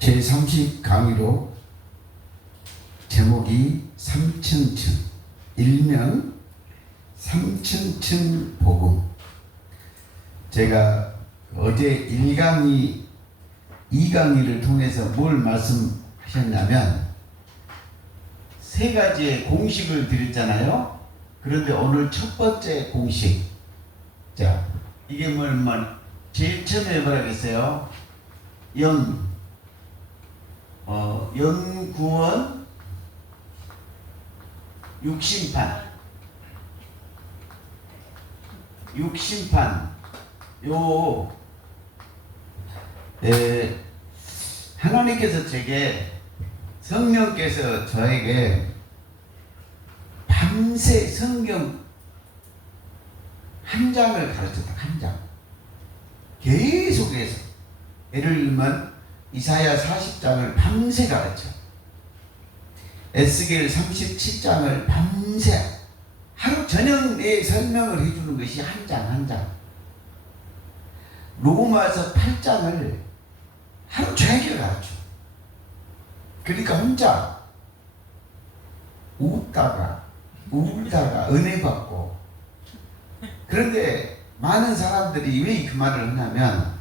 제30 강의로 제목이 삼층층, 일명 삼층층 복음. 제가 어제 1강의, 2강의를 통해서 뭘 말씀하셨냐면 세 가지의 공식을 드렸잖아요. 그런데 오늘 첫 번째 공식, 자, 이게 제일 처음에 뭐라 그랬어요? 연구원, 육심판, 하나님께서 제게, 성령께서 저에게 밤새 성경 한 장을 가르쳤다. 한 장. 계속해서. 예를 들면 이사야 40장을 밤새 가르쳐. 에스겔 37장을 밤새 하루 저녁 내 설명을 해주는 것이 한 장 한 장. 로마서 8장을 하루 종일 가르쳐. 그러니까 혼자 웃다가 울다가 은혜 받고. 그런데 많은 사람들이 왜 그 말을 하냐면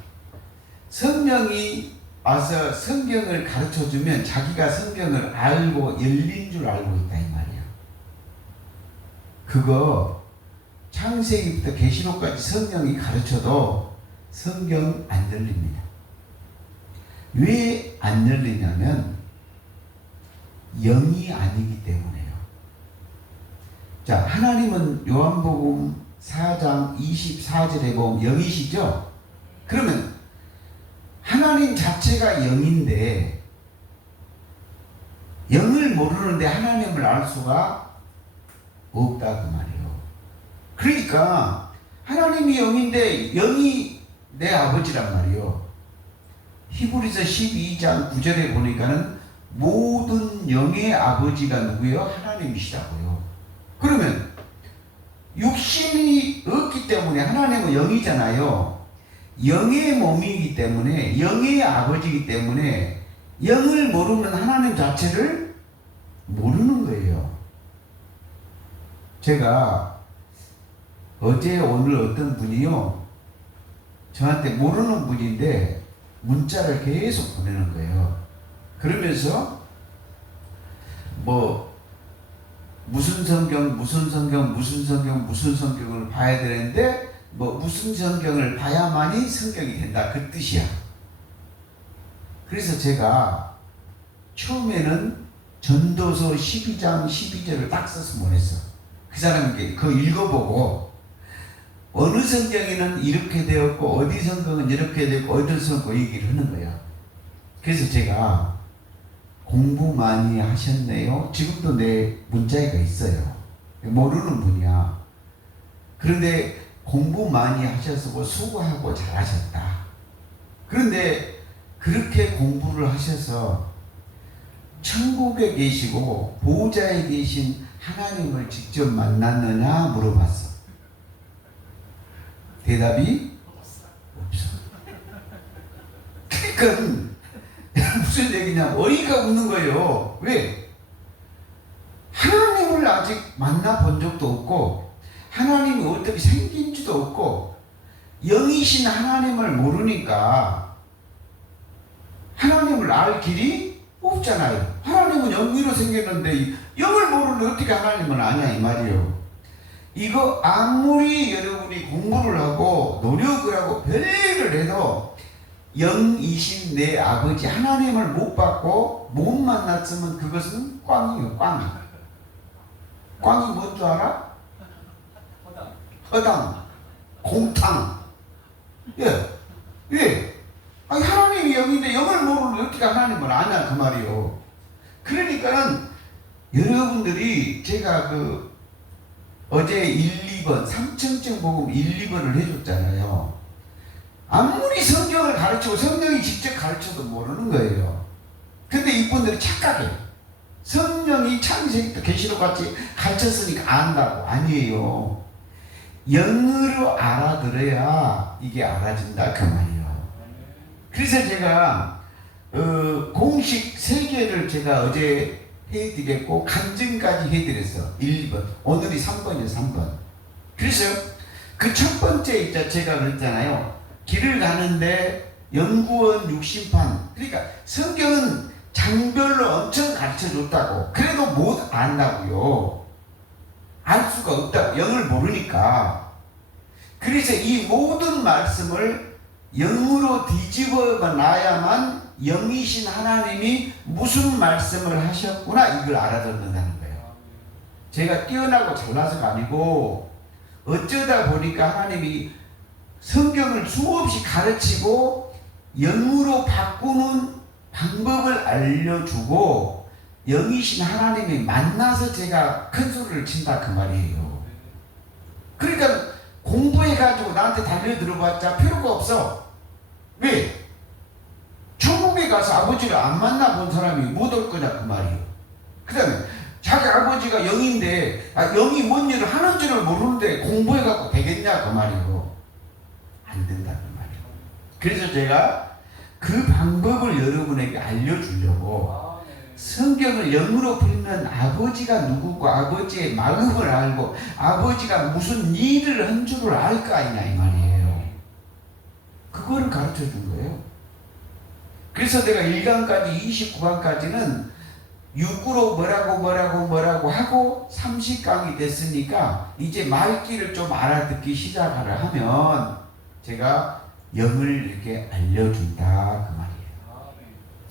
성령이 와서 성경을 가르쳐주면 자기가 성경을 알고 열린 줄 알고 있다 이 말이야. 그거 창세기부터 계시록까지 성령이 가르쳐도 성경 안 열립니다. 왜 안 열리냐면 영이 아니기 때문에요. 자, 하나님은 요한복음 4장 24절에 보면 영이시죠? 그러면 하나님 자체가 영인데 영을 모르는데 하나님을 알 수가 없다 그 말이에요. 그러니까 하나님이 영인데 영이 내 아버지란 말이에요. 히브리서 12장 9절에 보니까는 모든 영의 아버지가 누구예요? 하나님이시라고요. 그러면 육신이 없기 때문에 하나님은 영이잖아요. 영의 몸이기 때문에, 영의 아버지이기 때문에 영을 모르면 하나님 자체를 모르는 거예요. 제가 어제 오늘 어떤 분이요, 저한테 모르는 분인데 문자를 계속 보내는 거예요. 그러면서 무슨 성경을 봐야 되는데 무슨 성경을 봐야만이 성경이 된다 그 뜻이야. 그래서 제가 처음에는 전도서 12장 12절을 딱 써서 보냈어. 그 사람에게 그거 읽어보고 어느 성경에는 이렇게 되었고 어디 성경은 이렇게 되었고 어디 성경 얘기를 하는 거야. 그래서 제가 공부 많이 하셨네요. 지금도 내 문자가 있어요. 모르는 분이야. 그런데 공부 많이 하셔서 수고하고 잘하셨다. 그런데 그렇게 공부를 하셔서 천국에 계시고 보좌에 계신 하나님을 직접 만났느냐 물어봤어. 대답이 없어. 그러니까 무슨 얘기냐, 어이가 없는 거예요. 왜? 하나님을 아직 만나본 적도 없고 하나님이 어떻게 생긴지도 없고 영이신 하나님을 모르니까 하나님을 알 길이 없잖아요. 하나님은 영으로 생겼는데 영을 모르는데 어떻게 하나님을 아냐 이 말이에요. 이거 아무리 여러분이 공부를 하고 노력을 하고 별일을 해도 영이신 내 아버지 하나님을 못 받고 못 만났으면 그것은 꽝이에요. 꽝이 뭔 줄 알아? 허당, 공탕. 예. 아니, 하나님이 영인데 영을 모르는데 어떻게 하나님을 아냐 그 말이요. 그러니까는 여러분들이 제가 어제 1, 2번 삼층층 복음 1, 2번을 해줬잖아요. 아무리 성경을 가르치고 성령이 직접 가르쳐도 모르는 거예요. 근데 이분들이 착각해요. 성령이 창세기부터 계시록 같이 가르쳤으니까 안다고. 아니에요. 영으로 알아들어야 이게 알아진다 그 말이에요. 그래서 제가 공식 3개를 제가 어제 해드렸고 간증까지 해드렸어. 1, 2번. 오늘이 3번이에요. 3번. 그래서 그 첫 번째 있자 제가 그랬잖아요. 길을 가는데 연구원 육신판. 그러니까 성경은 장별로 엄청 가르쳐줬다고. 그래도 못 안다고요. 알 수가 없다고. 영을 모르니까. 그래서 이 모든 말씀을 영으로 뒤집어 놔야만 영이신 하나님이 무슨 말씀을 하셨구나 이걸 알아듣는다는 거예요. 제가 뛰어나고 잘나서가 아니고 어쩌다 보니까 하나님이 성경을 수없이 가르치고 영으로 바꾸는 방법을 알려주고 영이신 하나님이 만나서 제가 큰 소리를 친다 그 말이에요. 그러니까 공부해가지고 나한테 달려들어봤자 필요가 없어. 왜? 천국에 가서 아버지를 안 만나본 사람이 못 올 거냐 그 말이에요. 그 다음에 자기 아버지가 영인데 영이 뭔 일을 하는 줄을 모르는데 공부해갖고 되겠냐 그 말이에요. 안 된다 그 말이에요. 그래서 제가 그 방법을 여러분에게 알려주려고 성경을 영으로 풀면 아버지가 누구고 아버지의 마음을 알고 아버지가 무슨 일을 한 줄을 알 거 아니냐 이 말이에요. 그거를 가르쳐 준 거예요. 그래서 내가 1강까지 29강까지는 육구로 뭐라고 하고 30강이 됐으니까 이제 말귀를 좀 알아듣기 시작하려 하면 제가 영을 이렇게 알려준다 그 말이에요.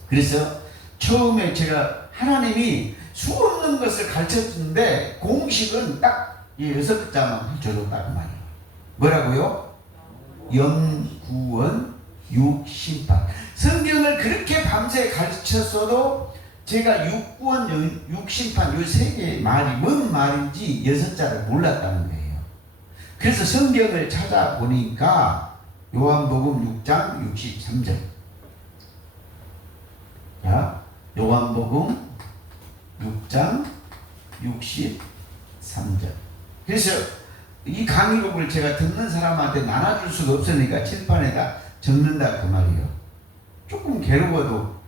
그래서 처음에 제가 하나님이 수없는 것을 가르쳐주는데 공식은 딱 이 6글자만 해줘줬다 그 말이에요. 뭐라고요? 영구원 육심판. 성경을 그렇게 밤새 가르쳤어도 제가 육구원 육심판 이 3개의 말이 뭔 말인지 6자를 몰랐다는 거예요. 그래서 성경을 찾아보니까 요한복음 6장 63절. 자, 요한복음 6장 63절. 그래서 이 강의록을 제가 듣는 사람한테 나눠줄 수가 없으니까 칠판에다 적는다 그 말이에요. 조금 괴로워도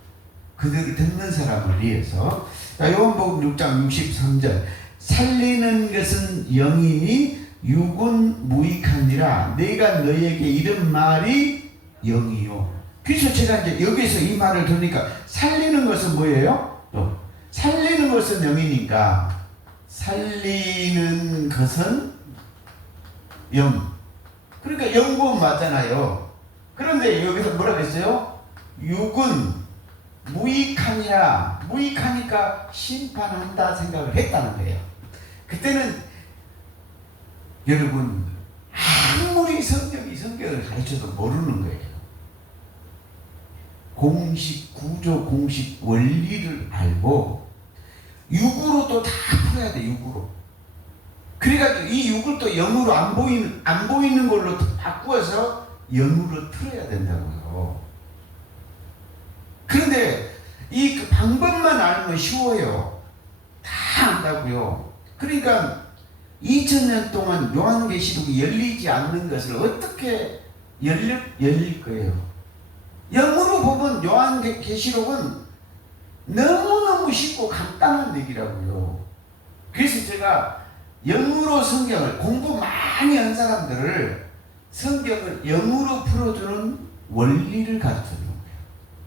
그들이 듣는 사람을 위해서. 자, 요한복음 6장 63절. 살리는 것은 영이니 육은 무익하니라. 내가 너에게 이런 말이 영이요. 그래서 제가 이제 여기서 이 말을 들으니까 살리는 것은 뭐예요? 살리는 것은 영이니까 살리는 것은 영. 그러니까 영구원 맞잖아요. 그런데 여기서 뭐라고 했어요? 육은 무익하니라. 무익하니까 심판한다 생각을 했다는 거예요. 그때는 여러분 아무리 성경을 가르쳐도 모르는 거예요. 공식 구조, 공식 원리를 알고 육으로 또 다 풀어야 돼. 육으로. 그래가지고 이 육을 또 영으로 안 보이는 걸로 바꾸어서 영으로 틀어야 된다고요. 그런데 이 그 방법만 알면 쉬워요. 다 안다고요. 그러니까 2000년 동안 요한계시록이 열리지 않는 것을 어떻게 열릴 거예요? 영으로 보면 요한계시록은 너무너무 쉽고 간단한 얘기라고요. 그래서 제가 영으로 성경을 공부 많이 한 사람들을 성경을 영으로 풀어주는 원리를 가르쳐주는 거예요.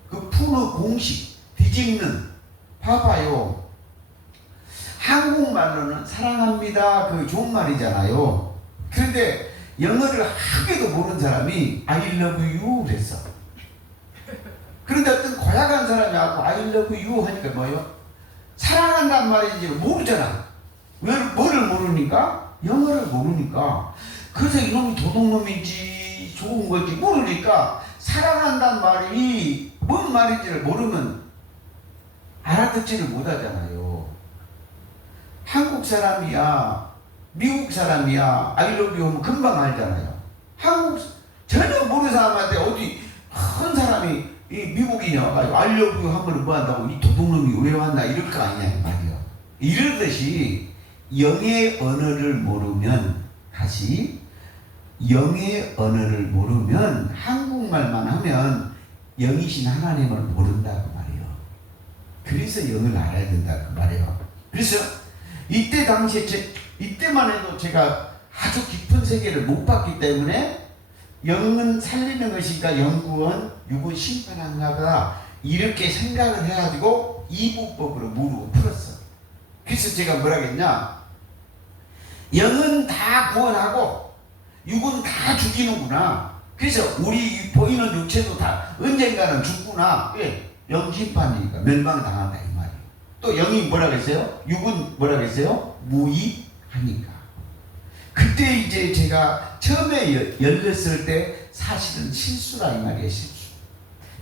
그 푸는 공식, 뒤집는. 봐봐요. 한국말로는 사랑합니다. 그 좋은 말이잖아요. 그런데 영어를 하기도 모르는 사람이 I love you 그랬어. 그런데 어떤 고약한 사람이 하고 I love you 하니까 뭐예요? 사랑한다는 말인지 모르잖아. 뭐를 모르니까? 영어를 모르니까. 그래서 이놈이 도둑놈인지 좋은 건지 모르니까 사랑한다는 말이 뭔 말인지를 모르면 알아듣지를 못하잖아요. 한국 사람이야 미국 사람이야 I love you 하면 금방 알잖아요. 전혀 모르는 사람한테 어디 큰 사람이 이 미국인이 와가지고 I love you 하면 뭐 한다고 이 도둑놈이 왜 왔나 이럴 거 아니냐 말이에요. 이러듯이 영의 언어를 모르면 영의 언어를 모르면 한국말만 하면 영이신 하나님을 모른다 그 말이에요. 그래서 영을 알아야 된다 그 말이에요. 그래서 이때 당시에 이때만 해도 제가 아주 깊은 세계를 못 봤기 때문에 영은 살리는 것인가 영구원 육은 심판한가가 이렇게 생각을 해가지고 이부법으로 무릎을 풀었어. 그래서 제가 뭐라 했냐, 영은 다 구원하고 육은 다 죽이는구나. 그래서 우리 보이는 육체도 다 언젠가는 죽구나. 왜? 영 심판이니까 멸망당한다 이 말이에요. 또 영이 뭐라 그랬어요? 육은 뭐라 그랬어요? 무의하니까. 그때 이제 제가 처음에 열렸을 때 사실은 실수라 이 말이에요. 실수.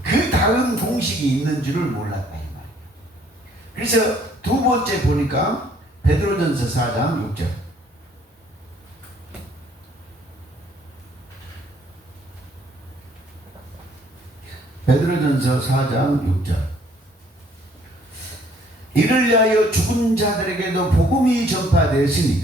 그 다른 공식이 있는 줄을 몰랐다 이 말이에요. 그래서 두 번째 보니까 베드로전서 4장 6절. 베드로전서 4장 6절. 이를 위하여 죽은 자들에게도 복음이 전파되었으니,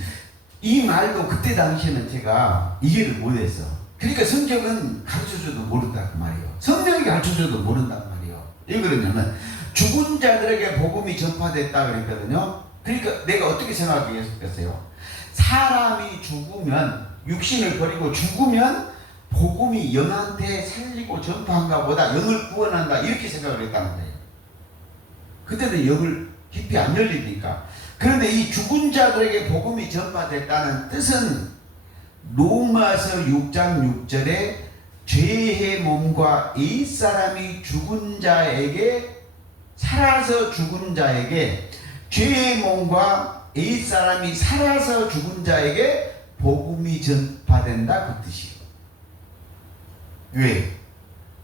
이 말도 그때 당시에는 제가 이해를 못했어. 그러니까 성경은 가르쳐줘도 모른다 그 말이에요. 성령이 가르쳐줘도 모른단 말이에요. 왜 그러냐면 죽은 자들에게 복음이 전파됐다 그랬거든요. 그러니까 내가 어떻게 생각했겠어요? 사람이 죽으면, 육신을 버리고 죽으면 복음이 영한테 살리고 전파한가 보다, 영을 구원한다 이렇게 생각을 했다는 거예요. 그때는 영을 깊이 안 열리니까. 그런데 이 죽은 자들에게 복음이 전파됐다는 뜻은 로마서 6장 6절에 죄의 몸과 옛사람이 죽은 자에게, 살아서 죽은 자에게, 죄의 몸과 옛사람이 살아서 죽은 자에게 복음이 전파된다 그 뜻이에요. 왜?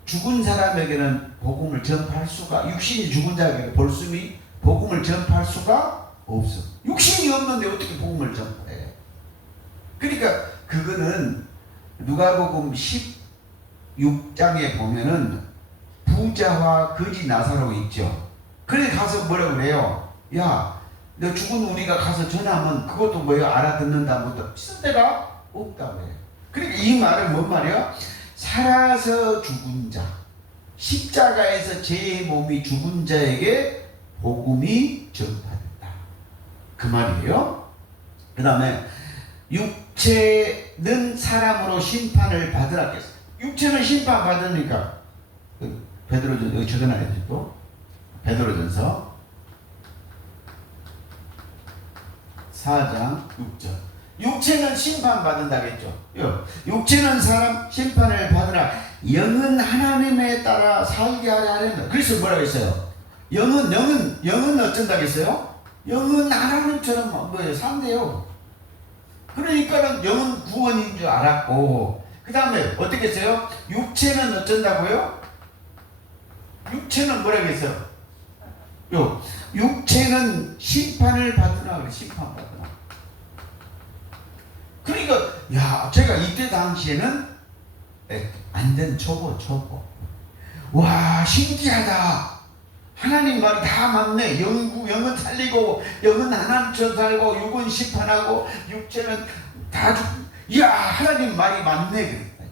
죽은 사람에게는 복음을 전파할 수가, 육신이 죽은 자에게 볼수미 복음을 전파할 수가 없어. 육신이 없는데 어떻게 복음을 전파해? 그러니까 그거는 누가복음 16장에 보면은 부자와 거지 나사로 있죠. 그래 가서 뭐라 그래요? 야, 너 죽은 우리가 가서 전하면 그것도 뭐예요? 알아듣는다 뭐다. 비싼 데가 없다고 해요. 그러니까 이 말은 뭔 말이야? 살아서 죽은 자, 십자가에서 제 몸이 죽은 자에게 복음이 전파된다 그 말이에요. 그 다음에 육체는 사람으로 심판을 받으라 했어요. 육체는 심판 받으니까 베드로전서 여기 적어놔야죠. 베드로전서 4장 6절. 육체는 심판받는다고 했죠. 육체는 사람 심판을 받으라. 영은 하나님에 따라 살게 하려 하는다. 그래서 뭐라고 했어요? 영은 어쩐다고 했어요? 영은 하나님처럼 뭐예요? 산대요. 그러니까는 영은 구원인 줄 알았고, 그 다음에 어떻게 했어요? 육체는 어쩐다고요? 육체는 뭐라고 했어요? 육체는 심판을 받으라 그래. 심판받으라. 그러니까 야, 제가 이때 당시에는 완전 초보. 와, 신기하다. 하나님 말이 다 맞네. 영은 살리고, 영은 하나님처럼 살고, 육은 심판하고, 육체는 다 이야, 하나님 말이 맞네 그랬다.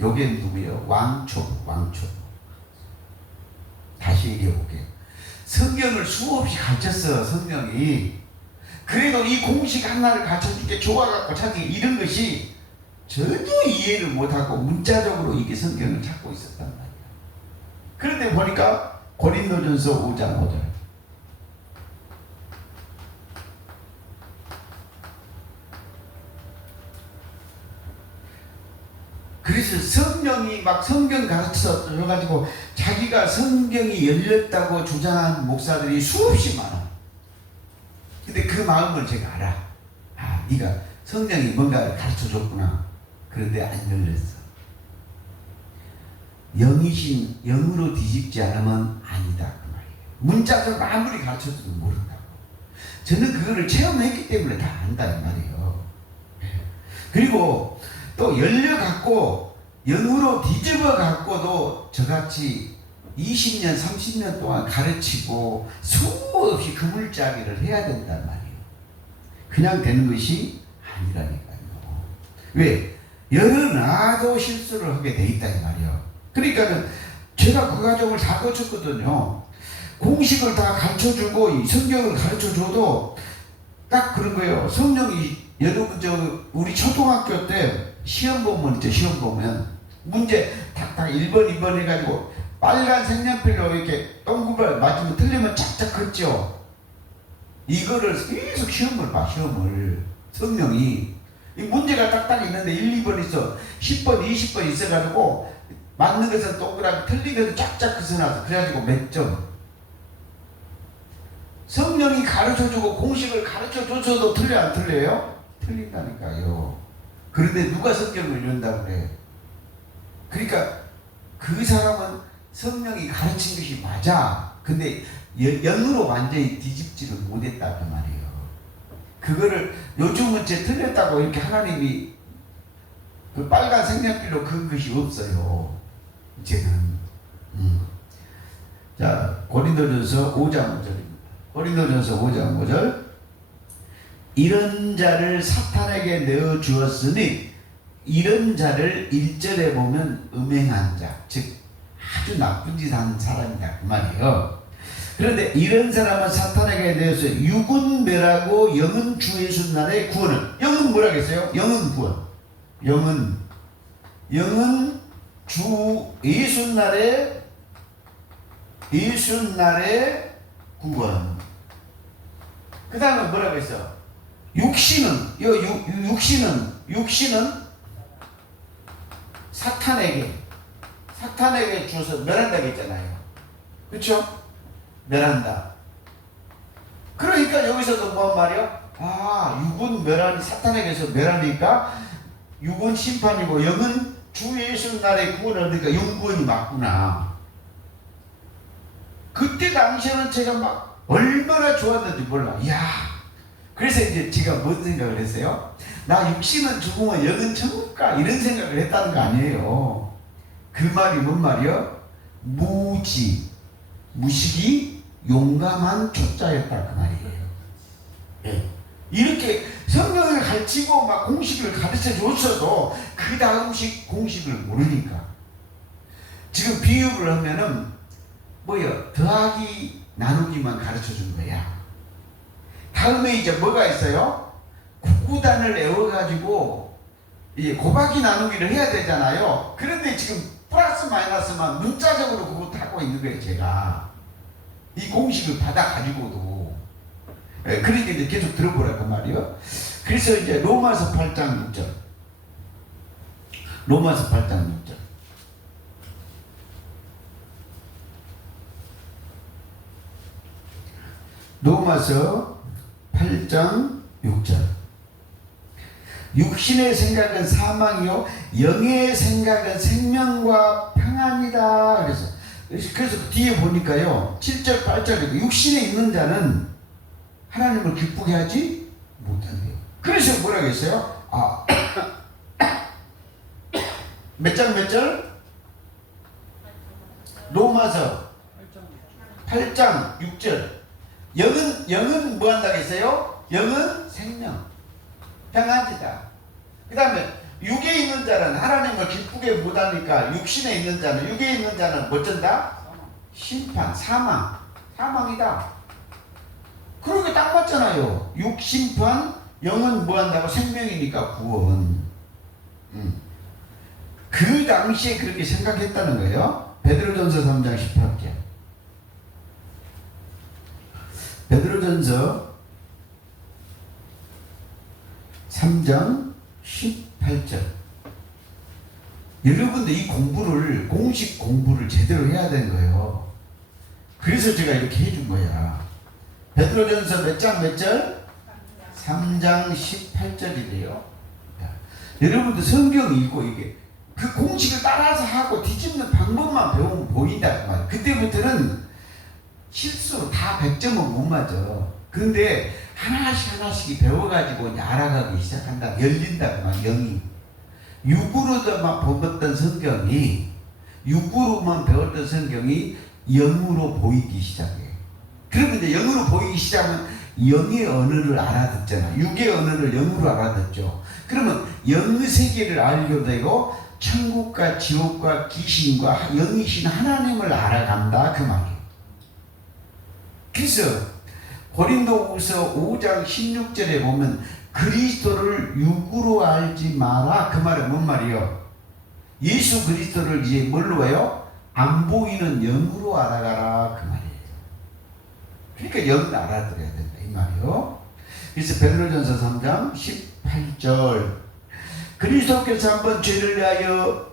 요게 누구예요? 왕초보. 다시 얘기해볼게요. 성경을 수없이 가르쳤어. 성경이. 그래도 이 공식 하나를 가르쳐줄게 좋아갖고 찾기, 이런 것이 전혀 이해를 못하고 문자적으로 이게 성경을 찾고 있었단 말이야. 그런데 보니까 고린도전서 5장 5절. 그래서 성령이 막 성경 가르쳐 줘가지고 자기가 성경이 열렸다고 주장한 목사들이 수없이 많아. 근데 그 마음을 제가 알아. 아, 네가 성령이 뭔가를 가르쳐 줬구나. 그런데 안 열렸어. 영이신 영으로 뒤집지 않으면 아니다 그 말이에요. 문자적으로 아무리 가르쳐줘도 모른다고. 저는 그거를 체험했기 때문에 다 안다 이 말이에요. 그리고 또 열려갖고 영으로 뒤집어 갖고도 저같이 20년 30년 동안 가르치고 수없이 그물짜기를 해야 된단 말이에요. 그냥 되는 것이 아니라니까요. 왜? 열어놔도 실수를 하게 돼 있다 이 말이에요. 그러니까는 제가 그 과정을 다 거쳤거든요. 공식을 다 가르쳐주고 이 성경을 가르쳐줘도 딱 그런 거예요. 성령이 여러분 우리 초등학교 때 시험 보면 있죠. 시험 보면 문제 탁탁 1번 2번 해가지고 빨간 색연필로 이렇게 동그랗게 맞으면 틀리면 착착 긋죠. 이거를 계속 시험을 봐. 시험을 성령이 이 문제가 딱딱 있는데 1, 2번 있어 10번 20번 있어가지고 맞는 것은 동그랗게 틀린 것은 쫙쫙 긋어놔서 그래가지고 몇 점. 성령이 가르쳐주고 공식을 가르쳐줘서도 틀려 안 틀려요? 틀린다니까요. 그런데 누가 성경을 읽는다고 그래? 그러니까 그 사람은 성령이 가르친 것이 맞아. 근데 영으로 완전히 뒤집지를 못했다 그 말이에요. 그거를 요즘은 제 틀렸다고 이렇게 하나님이 그 빨간 색연필로 그은 것이 없어요. 이제는. 자, 고린도전서 5장 5절입니다. 고린도전서 5장 5절. 이런 자를 사탄에게 내어 주었으니 이런 자를 1절에 보면 음행한 자, 즉 아주 나쁜 짓 하는 사람이다 그 말이에요. 그런데 이런 사람은 사탄에게 대해서 육은 멸하고 영은 주 예수 날에 구원을. 영은 뭐라고 했어요? 영은 구원. 영은 주 예수 날에 구원. 그 다음에 뭐라고 했어? 육신은 사탄에게 주어서 멸한다고 했잖아요. 그렇죠? 멸한다. 그러니까 여기서도 뭔 말이요? 육은 사탄에게서 멸하니까 육은 심판이고 영은 주 예수 날의 구원을 얻으니까 영구원이 맞구나. 그때 당시에는 제가 막 얼마나 좋았는지 몰라. 그래서 이제 제가 뭔 생각을 했어요? 나 육신은 죽으면 영은 천국 가 이런 생각을 했다는 거 아니에요. 그 말이 뭔 말이요? 무식이 용감한 초자였다 그 말이에요. 예. 이렇게 성경을 가르치고 막 공식을 가르쳐 줬어도 그 다음식 공식을 모르니까 지금 비유를 하면은 더하기 나누기만 가르쳐 준 거야. 다음에 이제 뭐가 있어요? 구구단을 외워가지고 곱하기 나누기를 해야 되잖아요. 그런데 지금 플러스 마이너스만 문자적으로 그거 하고 있는 거예요. 제가 이 공식을 받아가지고도. 그러니까 이제 계속 들어보라고 말이요. 그래서 이제 로마서 8장 6절. 로마서 8장 6절. 로마서 8장 6절. 육신의 생각은 사망이요 영의 생각은 생명과 평안이다. 그래서 뒤에 보니까요 7절 8절에 육신에 있는 자는 하나님을 기쁘게 하지 못한대요. 그래서 뭐라고 했어요? 몇 절? 로마서 8장 6절. 영은 뭐 한다고 했어요? 영은 생명, 평안이다. 그 다음에 육에 있는 자는 하나님을 기쁘게 못하니까 육신에 있는 자는 육에 있는 자는 뭐 쩐다? 심판, 사망이다. 그러게 딱 맞잖아요. 육 심판, 영은 뭐 한다고? 생명이니까 구원. 그 당시에 그렇게 생각했다는 거예요. 베드로전서 3장 18절. 베드로전서 3장 18절. 여러분들 이 공식 공부를 제대로 해야 되는 거예요. 그래서 제가 이렇게 해준 거야. 베드로전서 몇 절? 3장 18절이래요. 여러분들 성경 읽고 이게 그 공식을 따라서 하고 뒤집는 방법만 배우면 보인다 그 말이에요. 그때부터는 실수로 다 100점은 못 맞아. 그런데 하나씩 배워가지고 이제 알아가기 시작한다. 열린다 그 말이에요. 영이. 육으로만 배웠던 성경이 영으로 보이기 시작해. 그러면 이제 영으로 보이기 시작하면 영의 언어를 알아듣잖아. 육의 언어를 영으로 알아듣죠. 그러면 영의 세계를 알게 되고 천국과 지옥과 귀신과 영이신 하나님을 알아간다 그 말이에요. 그래서 고린도후서 5장 16절에 보면 그리스도를 육으로 알지 마라 그 말은 뭔 말이에요? 예수 그리스도를 이제 뭘로 해요? 안 보이는 영으로 알아가라 그 말이에요. 그러니까 영을 알아들어야 된다 이 말이에요. 그래서 베드로전서 3장 18절 그리스도께서 한번 죄를 위하여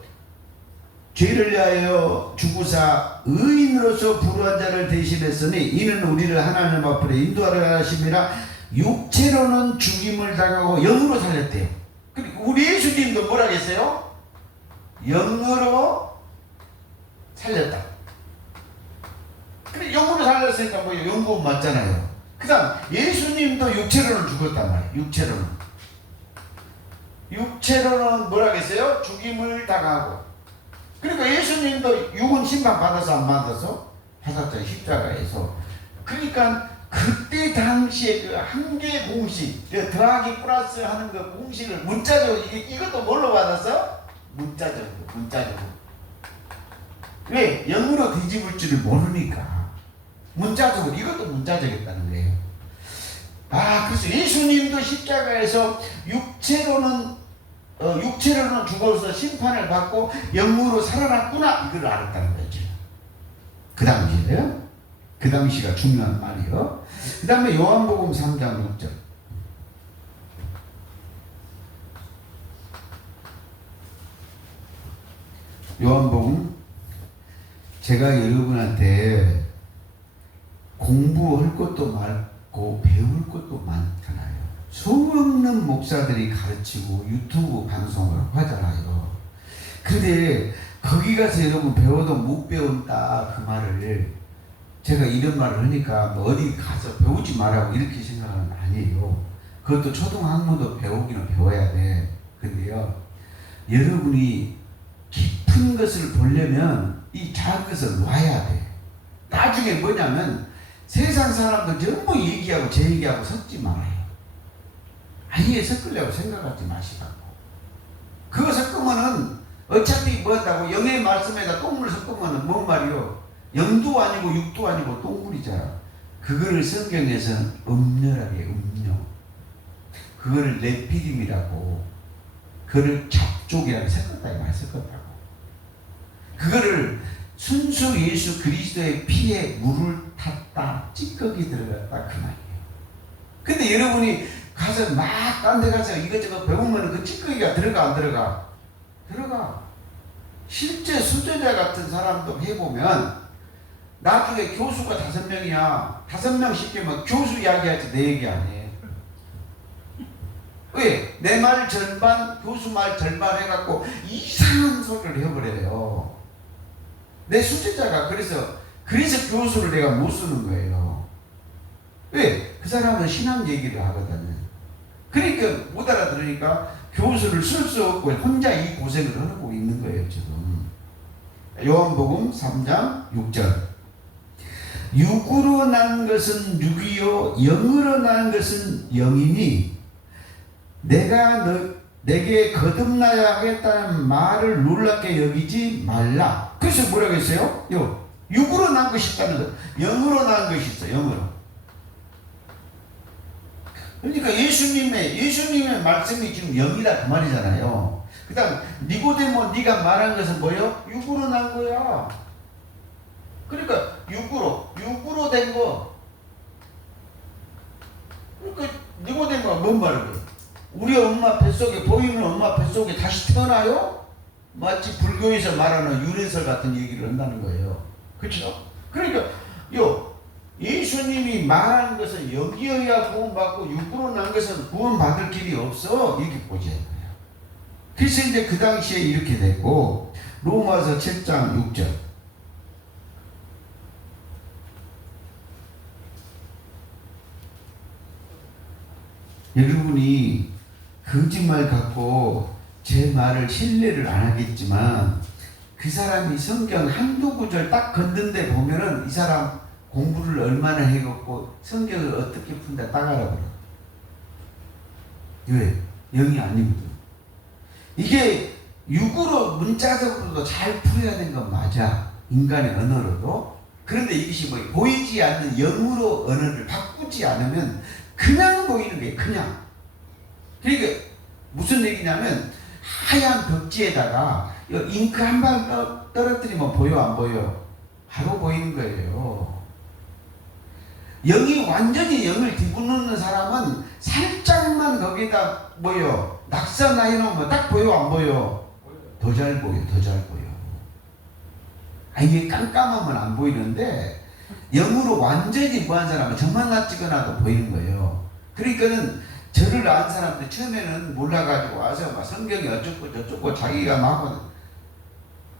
죽으사 의인으로서 불의한 자를 대신했으니 이는 우리를 하나님 앞으로 인도하려 하심이라. 육체로는 죽임을 당하고 영으로 살렸대요. 그리고 우리 예수님도 뭐라 했어요? 영으로 살렸다. 그래 영으로 살렸으니까 뭐 영구 맞잖아요. 그 다음 예수님도 육체로는 죽었단 말이에요. 육체로는 뭐라 했어요? 죽임을 당하고. 그러니까 예수님도 육은 심판 받아서 안 받아서? 받았죠. 십자가에서. 그러니까 그때 당시에 그 한계 공식, 더하기 플러스 하는 그 공식을 문자적으로 이것도 뭘로 받았어? 문자적으로. 왜? 영으로 뒤집을 줄을 모르니까. 문자적으로 이것도 문자적이었다는 거예요. 그래서 예수님도 십자가에서 육체로는 죽어서 심판을 받고 영으로 살아났구나 이걸 알았다는 거죠. 그 당시에요. 그 당시가 중요한 말이요. 그 다음에 요한복음 3장 6절 요한복음 제가 여러분한테 공부할 것도 많고 배울 것도 많잖아요. 수없는 목사들이 가르치고 유튜브 방송을 하잖아요. 근데 거기 가서 여러분 배워도 못 배운다 그 말을 제가 이런 말을 하니까 뭐 어디 가서 배우지 말라고 이렇게 생각은 아니에요. 그것도 초등학문도 배우기는 배워야 돼. 근데요 여러분이 깊은 것을 보려면 이 작은 것을 놔야 돼. 나중에 뭐냐면 세상 사람들 전부 얘기하고 제 얘기하고 섞지 말아요. 아예 섞으려고 생각하지 마시라고. 그거 섞으면은 어차피 뭐 한다고 영의 말씀에다 똥물 섞으면은 뭔 말이요? 영도 아니고 육도 아니고 똥물이잖아. 그거를 성경에서는 음녀라게 음녀. 그거를 네피림이라고. 그거를 잡족이라고 섞었다 이 말 섞었다고. 그거를 순수 예수 그리스도의 피에 물을 탔다 찌꺼기 들어갔다 그 말이에요. 근데 여러분이 가서 막 딴 데 가서 이것저것 배우면 그 찌꺼기가 들어가 안 들어가? 들어가. 실제 수제자 같은 사람도 해보면 나중에 교수가 5명이야. 5명 시키면 교수 이야기하지 내 얘기 안 해. 왜? 내 말 절반 교수 말 절반 해갖고 이상한 소리를 해버려요. 내 수제자가 그래서 교수를 내가 못 쓰는 거예요. 왜? 그 사람은 신앙 얘기를 하거든요. 그러니까 못 알아들으니까 교수를 쓸 수 없고 혼자 이 고생을 하고 있는 거예요 지금. 요한복음 3장 6절 육으로 난 것은 육이요 영으로 난 것은 영이니 내가 내게 거듭나야 하겠다는 말을 놀랍게 여기지 말라. 그래서 뭐라고 했어요? 육으로 난 것이 있다는 것, 영으로 난 것이 있어. 영으로. 그러니까 예수님의 말씀이 지금 영이다 그 말이잖아요. 그 다음 니고데모 네가 말한 것은 뭐예요? 육으로 난 거야. 그러니까 육으로 된 거. 그러니까 니고데모가 뭔 말이에요? 우리 엄마 뱃속에 보이는 엄마 뱃속에 다시 태어나요? 마치 불교에서 말하는 유래설 같은 얘기를 한다는 거예요. 그렇죠? 그러니까 예수님이 말한 것은 여기여야 구원받고 육으로 난 것은 구원받을 길이 없어. 이렇게 보자는 거예요. 그래서 이제 그 당시에 이렇게 됐고 로마서 7장 6절 여러분이 거짓말 갖고 제 말을 신뢰를 안 하겠지만 그 사람이 성경 한두 구절 딱 건든 데 보면은 이 사람 공부를 얼마나 해갖고 성경을 어떻게 푼다 딱 알아버려. 왜? 영이 아니거든. 이게 육으로 문자적으로도 잘 풀어야 되는 건 맞아. 인간의 언어로도. 그런데 이것이 뭐 보이지 않는 영으로 언어를 바꾸지 않으면 그냥 보이는 거예요. 그냥. 그러니까 무슨 얘기냐면 하얀 벽지에다가 잉크 한 방 떨어뜨리면 보여 안 보여? 바로 보이는 거예요. 영이 완전히 영을 뒤집는 사람은 살짝만 거기다 뭐요? 낙서나 해놓으면 딱 보여 안 보여? 더 잘 보여, 더 잘 보여. 이게 깜깜하면 안 보이는데 영으로 완전히 무한 사람은 정만 찍어놔도 보이는 거예요. 그러니까는 저를 안 사람들 처음에는 몰라가지고 와서 막 성경이 어쩌고 저쩌고 자기가 막 하거든.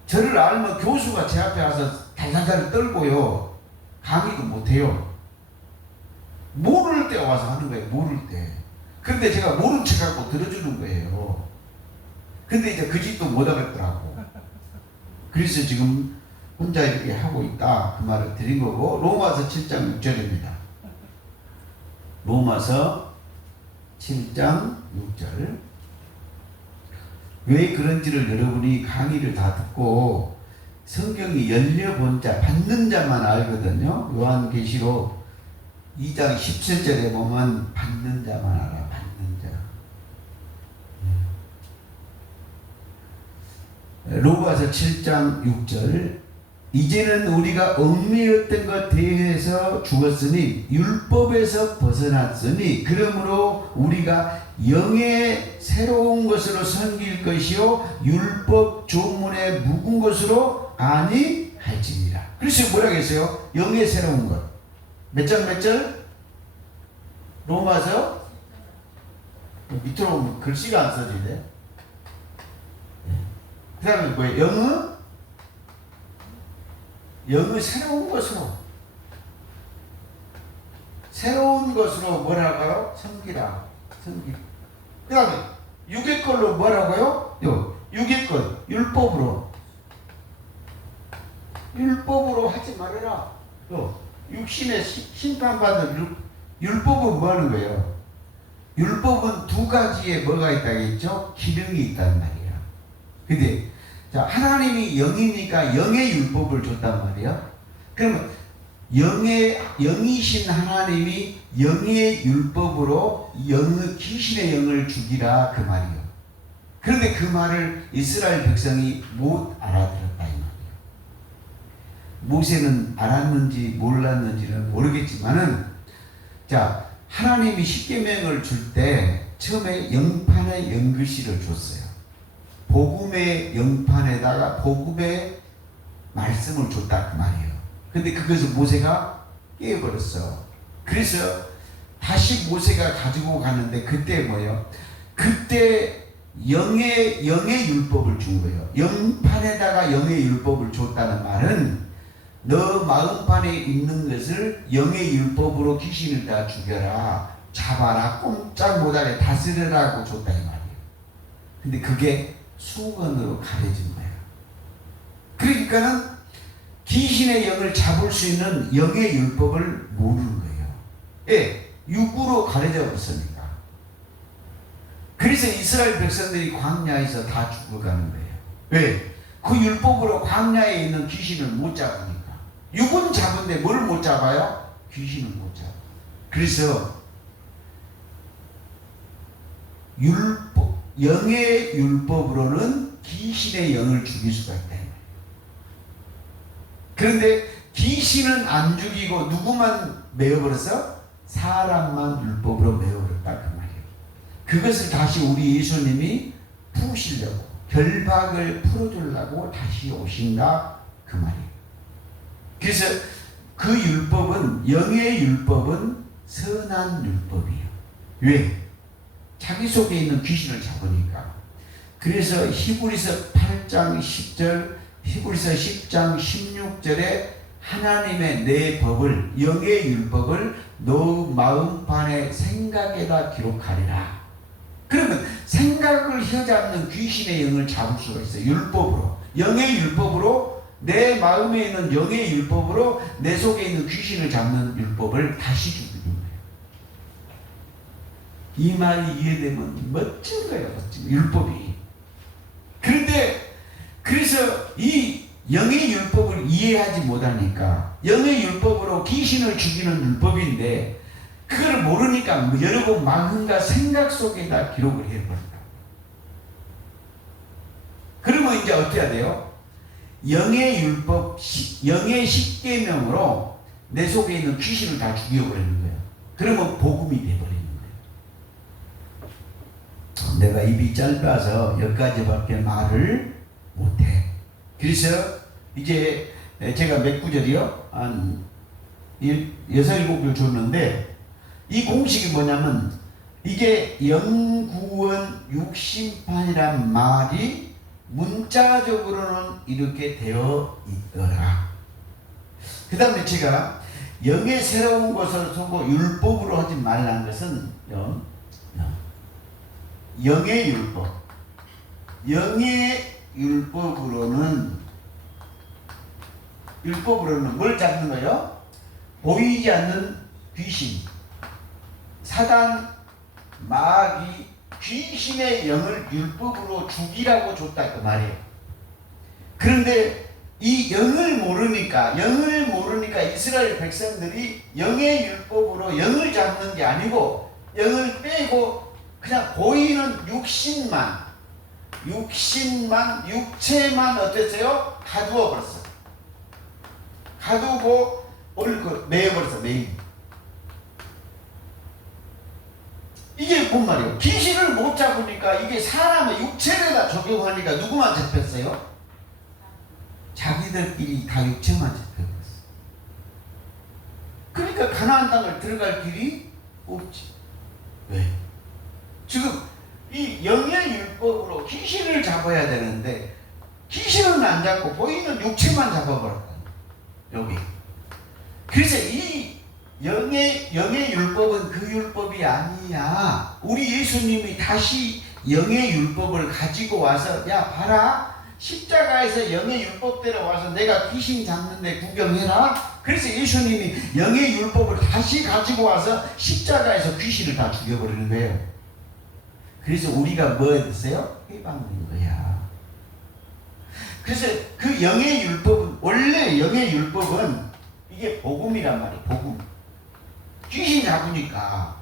저를 알면 교수가 제 앞에 와서 달달달 떨고요. 강의도 못해요. 모를 때 와서 하는 거예요. 모를 때. 그런데 제가 모른 척하고 들어주는 거예요. 근데 이제 그 짓도 못하겠더라고. 그래서 지금 혼자 이렇게 하고 있다. 그 말을 드린 거고, 로마서 7장 6절입니다. 로마서 7장 6절. 왜 그런지를 여러분이 강의를 다 듣고 성경이 열려본 자, 받는 자만 알거든요. 요한계시록 2장 17절에 보면 받는 자만 알아. 받는 자. 로마서 7장 6절. 이제는 우리가 얽매였던 것 대해서 죽었으니 율법에서 벗어났으니 그러므로 우리가 영의 새로운 것으로 섬길 것이요 율법 조문에 묵은 것으로 아니할지니라. 그래서 뭐라고 했어요? 영의 새로운 것. 몇 절 몇 절? 로마서 밑으로 오면 글씨가 안 써지네. 그 다음에 뭐예요? 영의 새로운 것으로, 새로운 것으로 뭐라고요? 섬기라. 섬기. 그 다음에 육의 걸로 뭐라고요? 육의 것, 율법으로. 율법으로 하지 말아라. 육신의 심판받는 율법은 뭐 하는 거예요? 율법은 두 가지의 뭐가 있다겠죠? 기능이 있단 말이에요. 근데 자, 하나님이 영이니까 영의 율법을 줬단 말이에요. 그러면 영이신 하나님이 영의 율법으로 귀신의 영을 죽이라 그 말이에요. 그런데 그 말을 이스라엘 백성이 못 알아들었다 이 말이에요. 모세는 알았는지 몰랐는지는 모르겠지만은, 자, 하나님이 십계명을 줄 때 처음에 영판에 영글씨를 줬어요. 복음의 영판에다가 복음의 말씀을 줬다 그 말이에요. 근데 그것을 모세가 깨버렸어. 그래서 다시 모세가 가지고 가는데 그때 뭐예요? 그때 영의 율법을 준 거예요. 영판에다가 영의 율법을 줬다는 말은 너 마음판에 있는 것을 영의 율법으로 귀신을 다 죽여라, 잡아라, 꼼짝 못하게 다스려라고 줬다 이 말이에요. 근데 그게 수건으로 가려진 거예요. 그러니까는 귀신의 영을 잡을 수 있는 영의 율법을 모르는 거예요. 예, 육으로 가려져 버렸으니까. 그래서 이스라엘 백성들이 광야에서 다 죽어가는 거예요. 왜? 그 율법으로 광야에 있는 귀신을 못 잡으니까. 육은 잡은데 뭘 못 잡아요? 귀신을 못 잡아. 그래서 영의 율법으로는 귀신의 영을 죽일 수가 있다. 그런데 귀신은 안 죽이고 누구만 메어버렸어? 사람만 율법으로 메어버렸다 그 말이에요. 그것을 다시 우리 예수님이 푸시려고, 결박을 풀어주려고 다시 오신다 그 말이에요. 그래서 그 율법은, 영의 율법은 선한 율법이에요. 왜? 자기 속에 있는 귀신을 잡으니까. 그래서 히브리서 8장 10절, 히브리서 10장 16절에 하나님의 내 법을, 영의 율법을 너 마음판에 생각에다 기록하리라. 그러면 생각을 휘잡는 귀신의 영을 잡을 수가 있어요. 율법으로, 영의 율법으로, 내 마음에 있는 영의 율법으로 내 속에 있는 귀신을 잡는 율법을 다시 죽이는 거예요. 이 말이 이해되면 멋진 거예요. 멋진 율법이. 그 그런데 그래서 이 영의 율법을 이해하지 못하니까, 영의 율법으로 귀신을 죽이는 율법인데 그걸 모르니까 여러분 마음과 생각 속에다 기록을 해버린다. 그러면 이제 어떻게 해야 돼요? 영의 율법, 영의 십계명으로 내 속에 있는 귀신을 다 죽여버리는 거예요. 그러면 복음이 돼버리는 거예요. 내가 입이 짧아서 여기까지밖에 말을 못해. 그래서 이제 제가 몇 구절이요? 한 6-7줄 줬는데, 이 공식이 뭐냐면 이게 영구원 육심판이란 말이 문자적으로는 이렇게 되어 있더라. 그 다음에 제가 영의 새로운 것을 서고 율법으로 하지 말라는 것은 영의 율법. 영의 율법으로는 뭘 잡는 거예요? 보이지 않는 귀신, 사단, 마귀, 귀신의 영을 율법으로 죽이라고 줬다 그 말이에요. 그런데 이 영을 모르니까 이스라엘 백성들이 영의 율법으로 영을 잡는 게 아니고 영을 빼고 그냥 보이는 육체만 어땠어요? 가두어 버렸어요. 가두고 매여버렸어. 이게 뭔 말이에요? 귀신을 못 잡으니까 이게 사람의 육체에다 적용하니까 누구만 잡혔어요? 자기들끼리 다 육체만 잡혀버렸어. 그러니까 가나안 땅을 들어갈 길이 없지. 왜? 지금 이 영의 율법으로 귀신을 잡아야 되는데 귀신은 안 잡고 보이는 육체만 잡아버렸다. 여기. 그래서 이 영의 율법은 그 율법이 아니야. 우리 예수님이 다시 영의 율법을 가지고 와서, 야 봐라, 십자가에서 영의 율법대로 와서 내가 귀신 잡는데 구경해라. 그래서 예수님이 영의 율법을 다시 가지고 와서 십자가에서 귀신을 다 죽여버리는 거예요. 그래서 우리가 뭐 했어요? 해방된 거야. 그래서 그 영의 율법은, 원래 영의 율법은 이게 복음이란 말이에요. 복음. 귀신 잡으니까.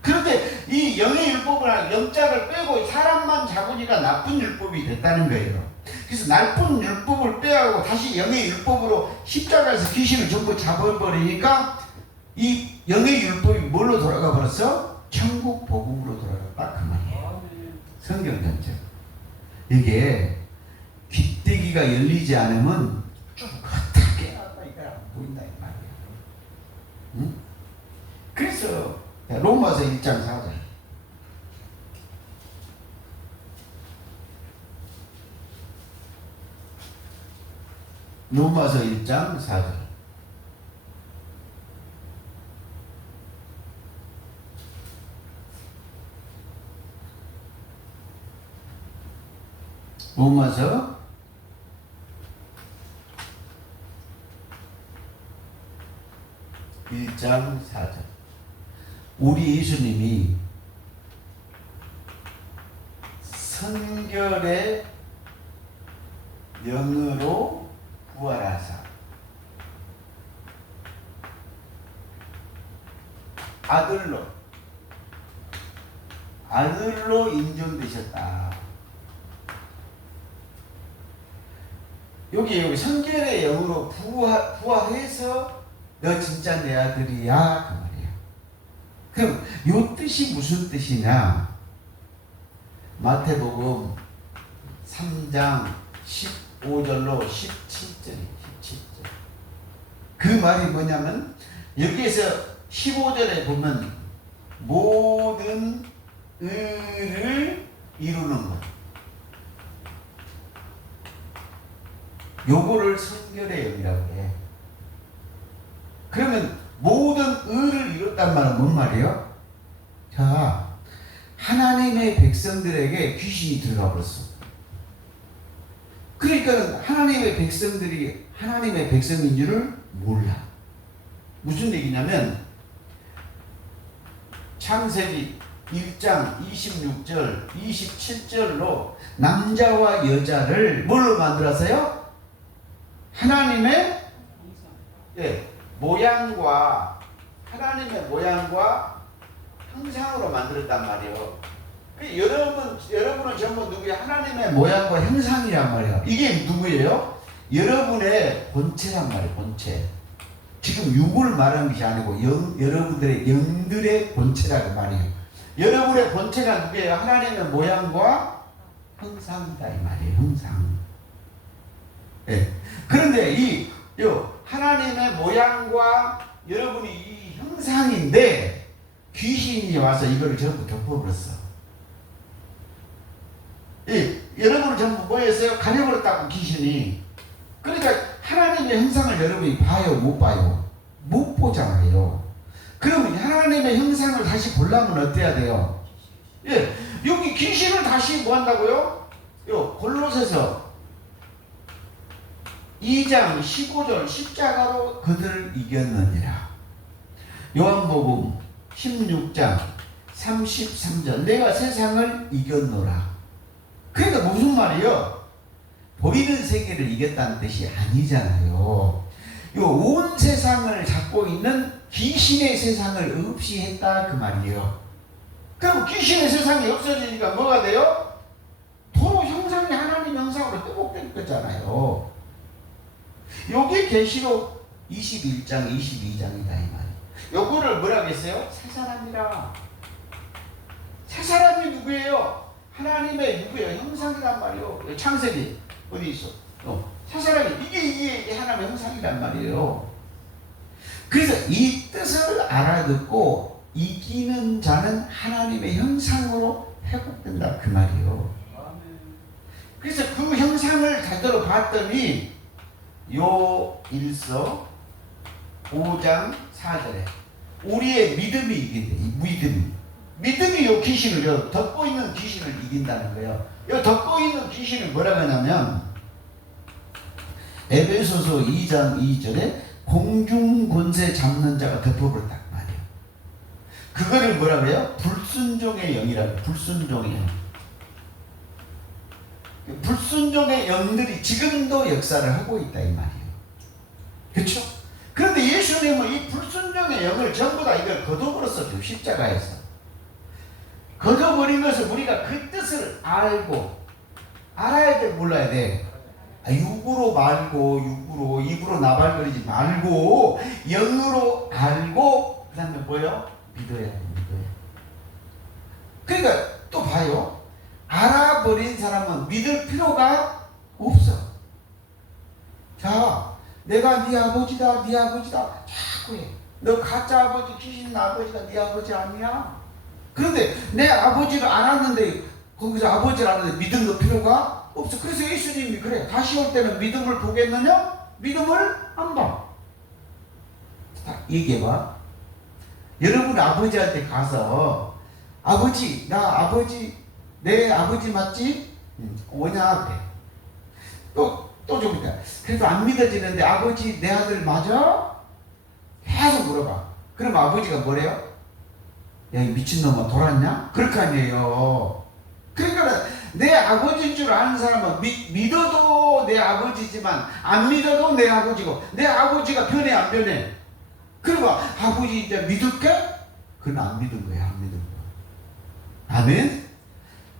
그런데 이 영의 율법을 영장을 빼고 사람만 잡으니까 나쁜 율법이 됐다는 거예요. 그래서 나쁜 율법을 빼고 다시 영의 율법으로 십자가에서 귀신을 전부 잡아버리니까 이 영의 율법이 뭘로 돌아가 버렸어? 천국 복음으로 돌아갔다 그 말이에요. 성경 전체. 이게 귓대기가 열리지 않으면 좀 헛하게 나다 이거 안 보인다 이 말이야. 응? 그래서 로마서 1장 4절. 로마서 1장 4절. 로마서 1장 4절. 우리 예수님이 성결의 영으로 부활하사 아들로 인정되셨다. 여기 성결의 영으로 부활해서 너 진짜 내 아들이야 그 말이야. 그럼 요 뜻이 무슨 뜻이냐? 마태복음 3장 15절로 17절이에요. 17절. 그 말이 뭐냐면 여기에서 15절에 보면 모든 의를 이루는 것. 요거를 성결의 영이라고 해. 그러면 모든 의를 이뤘단 말은 뭔 말이에요? 자, 하나님의 백성들에게 귀신이 들어가 버렸어. 그러니까 하나님의 백성들이 하나님의 백성인 줄을 몰라. 무슨 얘기냐면 창세기 1장 26절 27절로 남자와 여자를 뭘로 만들었어요? 하나님의 모양과 하나님의 모양과 형상으로 만들었단 말이에요. 여러분은 전부 누구예요? 하나님의 모양과 형상이란 말이에요. 이게 누구예요? 여러분의 본체란 말이에요. 본체. 지금 육을 말하는 것이 아니고 여러분들의 영들의 본체라는 말이에요. 여러분의 본체가 누구예요? 하나님의 모양과 형상이다 이 말이에요. 형상. 그런데 이 하나님의 모양과 여러분이 이 형상인데 귀신이 와서 이거를 전부 덮어버렸어. 여러분을 전부 뭐 했어요? 가려버렸다고 귀신이. 그러니까 하나님의 형상을 여러분이 봐요? 못 봐요? 못 보잖아요. 그러면 하나님의 형상을 다시 보려면 어때야 돼요? 여기 귀신을 다시 뭐 한다고요? 골로새서 2장 15절 십자가로 그들을 이겼느니라. 요한복음 16장 33절 내가 세상을 이겼노라. 그러니까 무슨 말이에요? 보이는 세계를 이겼다는 뜻이 아니잖아요. 온 세상을 잡고 있는 귀신의 세상을 없이 했다 그 말이에요. 그럼 귀신의 세상이 없어지니까 뭐가 돼요? 도로 형상이 하나님 형상으로 뜨겁게 거잖아요. 여기 계시록 21장 22장이다 이 말이에요. 요거를 뭐라고 했어요? 새 사람이라. 새 사람이 누구예요? 하나님의 누구예요? 형상이란 말이에요. 창세기 어디 있어? 새 사람이 이게 하나님의 형상이란 말이에요. 그래서 이 뜻을 알아듣고 이기는 자는 하나님의 형상으로 회복된다 그 말이에요. 그래서 그 형상을 제대로 봤더니 요 1서 5장 4절에 우리의 믿음이 이긴대. 믿음이 요 귀신을 덮고 있는 귀신을 이긴다는 거예요. 요 덮고 있는 귀신을 뭐라고 하냐면 에베소서 2장 2절에 공중 권세 잡는 자가 덮어버렸단 말이에요. 그거를 뭐라고 해요? 불순종의 영이라고. 불순종의 영. 불순종의 영들이 지금도 역사를 하고 있다 이 말이에요. 그렇죠? 그런데 예수님은 이 불순종의 영을 전부 다 이걸 거둬버렸어요. 십자가에서. 거둬버린 것을 우리가 그 뜻을 알아야 돼, 몰라야 돼. 육으로 말고 입으로 나발거리지 말고 영으로 알고 그 다음에 뭐예요? 믿어야 돼. 그러니까 또 봐요. 알아버린 사람은 믿을 필요가 없어. 자, 내가 네 아버지다 자꾸 해. 너 가짜 아버지 귀신 아버지가 네 아버지 아니야. 그런데 내 아버지를 알았는데 거기서 아버지를 알았는데 믿음도 필요가 없어. 그래서 예수님이 그래. 다시 올 때는 믿음을 보겠느냐? 믿음을 안 봐. 자, 얘기해봐. 여러분 아버지한테 가서 아버지 내 아버지 맞지? 오냐 그래. 또 좀 있다. 그래도 안 믿어지는데 아버지 내 아들 맞아? 계속 물어봐. 그럼 아버지가 뭐래요? 야, 이 미친놈아 돌았냐? 그렇게 아니에요. 그러니까 내 아버지인 줄 아는 사람은 믿어도 내 아버지지만 안 믿어도 내 아버지고 내 아버지가 변해 안 변해? 그리고 아버지 이제 믿을게? 그건 안 믿은 거야. 안 믿은 거야. 아멘?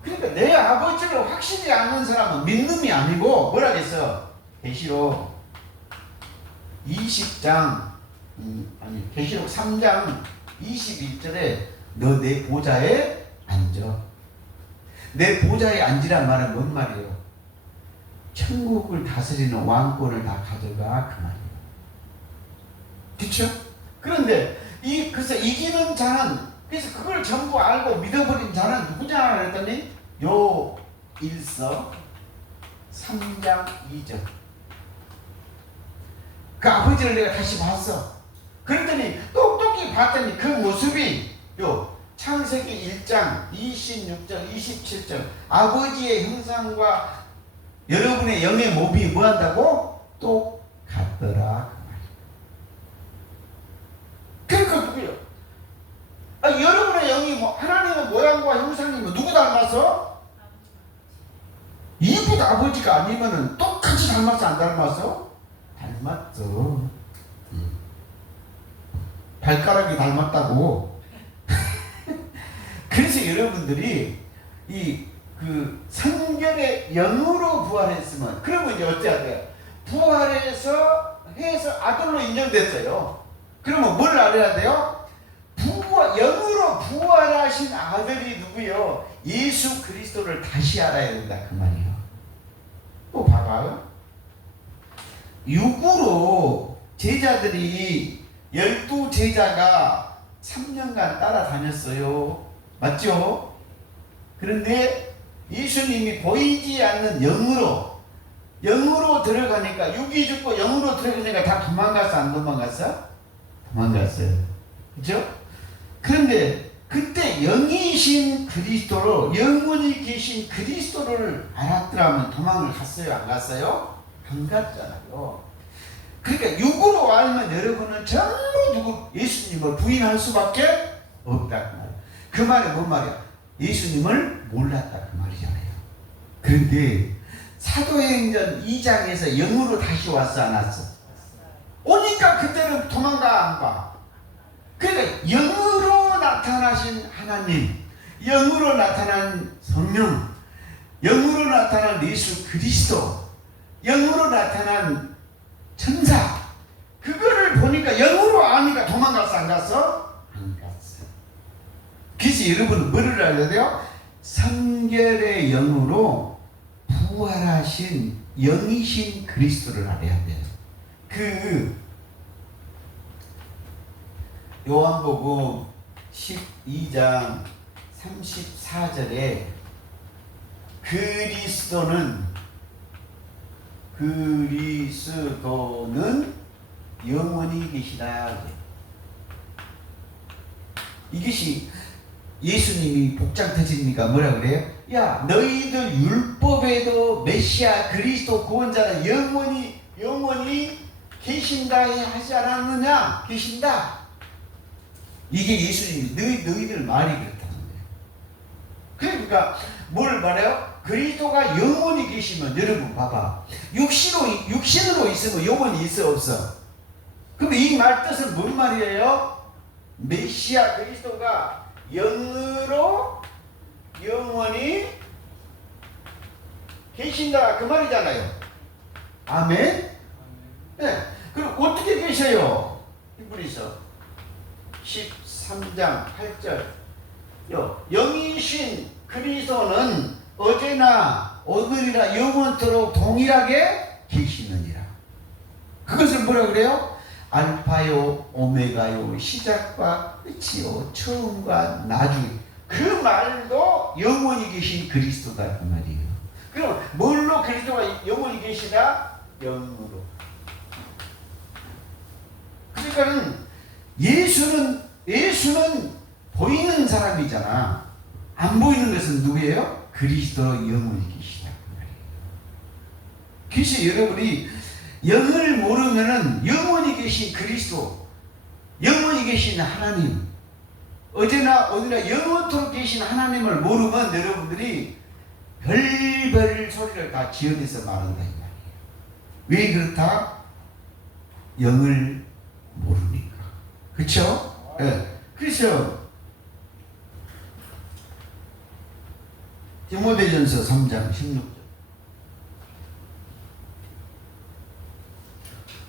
그러니까 내 아버지를 확실히 아는 사람은 믿음이 아니고 뭐라겠어? 계시록 20장 계시록 3장 21절에 너 내 보좌에 앉아. 내 보좌에 앉으란 말은 뭔 말이에요? 천국을 다스리는 왕권을 다 가져가 그 말이에요. 그렇죠? 그런데 그래서 이기는 자는 그래서 그걸 전부 알고 믿어버린 자는 누구냐 그랬더니 요 1서 3장 2절 그 아버지를 내가 다시 봤어. 그랬더니 똑똑히 봤더니 그 모습이 요 창세기 1장 26절 27절 아버지의 형상과 여러분의 영의 몸이 뭐한다고? 똑같더라. 그러니까 누구요? 여러분의 영이 하나님의 모양과 형상이면 누구 닮았어? 이웃 아버지가 아니면은 똑같이 닮았어, 안 닮았어? 닮았어. 발가락이 닮았다고. 그래서 여러분들이 그 성결의 영으로 부활했으면, 그러면 이제 어찌해야 돼요? 부활해서 아들로 인정됐어요. 그러면 뭘 알아야 돼요? 영으로 부활하신 아들이 누구요? 예수 그리스도를 다시 알아야 된다, 그 말이에요. 또 봐봐요. 육으로 제자들이 12제자가 3년간 따라다녔어요. 맞죠? 그런데 예수님이 보이지 않는 영으로 들어가니까, 육이 죽고 영으로 들어가니까 다 도망갔어, 안 도망갔어? 도망갔어요. 그죠? 그런데 그때 영이신 그리스도로, 영원히 계신 그리스도를 알았더라면 도망을 갔어요, 안 갔어요? 안 갔잖아요. 그러니까 육으로 알면 여러분은 전부 예수님을 부인할 수밖에 없다, 그 말이에요. 그 말이 뭔 말이야? 예수님을 몰랐다, 그 말이잖아요. 그런데 사도행전 2장에서 영으로 다시 왔어, 안 왔어? 오니까 그때는 도망가, 안 가? 그러니까 영으로 나타나신 하나님, 영으로 나타난 성령, 영으로 나타난 예수 그리스도, 영으로 나타난 천사, 그거를 보니까 영으로 아니까 도망갔어, 안 갔어? 안 갔어. 그래서 여러분은 뭐를 알아야 돼요? 성결의 영으로 부활하신 영이신 그리스도를 알아야 돼요. 요한복음 12장 34절에 그리스도는 영원히 계시다. 이것이 예수님이 복장 터지니까 뭐라 그래요? 야, 너희들 율법에도 메시아 그리스도 구원자는 영원히 계신다 하지 않았느냐? 계신다. 이게 예수님이 너희들 말이 그렇다는 거예요. 그러니까 뭘 말해요? 그리스도가 영원히 계시면, 여러분 봐봐, 육신으로 있으면 영원히 있어, 없어? 그럼 이 말 뜻은 뭔 말이에요? 메시아 그리스도가 영으로 영원히 계신다, 그 말이잖아요. 아멘? 네. 그럼 어떻게 계셔요? 히브리서 13장 8절. 영이신 그리스도는 어제나 오늘이나 영원토록 동일하게 계시느니라. 그것을 뭐라 그래요? 알파요 오메가요, 시작과 끝이요, 처음과 나중. 그 말도 영원히 계신 그리스도다, 그 말이에요. 그럼 뭘로 그리스도가 영원히 계시다? 영으로. 그러니까는 예수는 보이는 사람이잖아. 안 보이는 것은 누구예요? 그리스도 영원히 계시다, 그 말이에요. 그래서 여러분이 영을 모르면은 영원히 계신 그리스도, 영원히 계신 하나님, 어제나 오늘이나 영원토록 계신 하나님을 모르면 여러분들이 별별 소리를 다 지어내서 말한다, 이 말이에요. 왜 그렇다? 영을 모르니까. 그렇죠? 네. 그래서 디모데전서 3장 16절.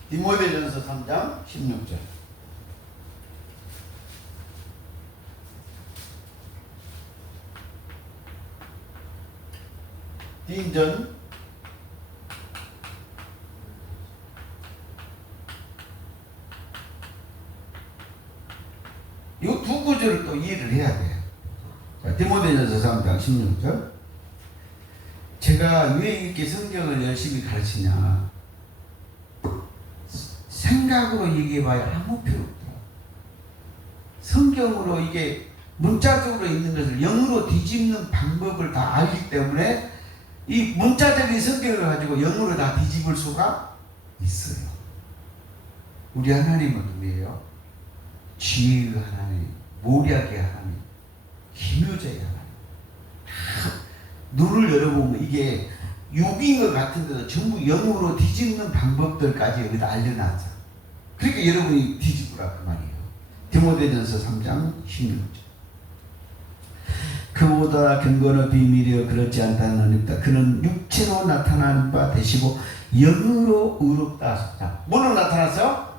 디모데전서 3장 16절. 딘전 이 두 구절을 또 이해를 해야 돼요. 자, 디모데전서 3장 16절. 제가 왜 이렇게 성경을 열심히 가르치냐? 생각으로 얘기해봐야 아무 필요 없다. 성경으로 이게 문자적으로 있는 것을 영으로 뒤집는 방법을 다 알기 때문에 이 문자적인 성경을 가지고 영으로 다 뒤집을 수가 있어요. 우리 하나님은 누구예요? 지혜의 하나님, 모략의 하나님, 기묘자야. 눈을 열어보면 이게 육인 것 같은데도 전부 영으로 뒤집는 방법들까지 여기다 알려놨죠. 그러니까 여러분이 뒤집으라 그 말이에요. 디모데전서 3장 16절. 그보다 근거는 비밀이여 그렇지 않다는 의미다. 그는 육체로 나타나는 바 되시고 영으로 의롭다 하셨다. 뭘로 나타났어요?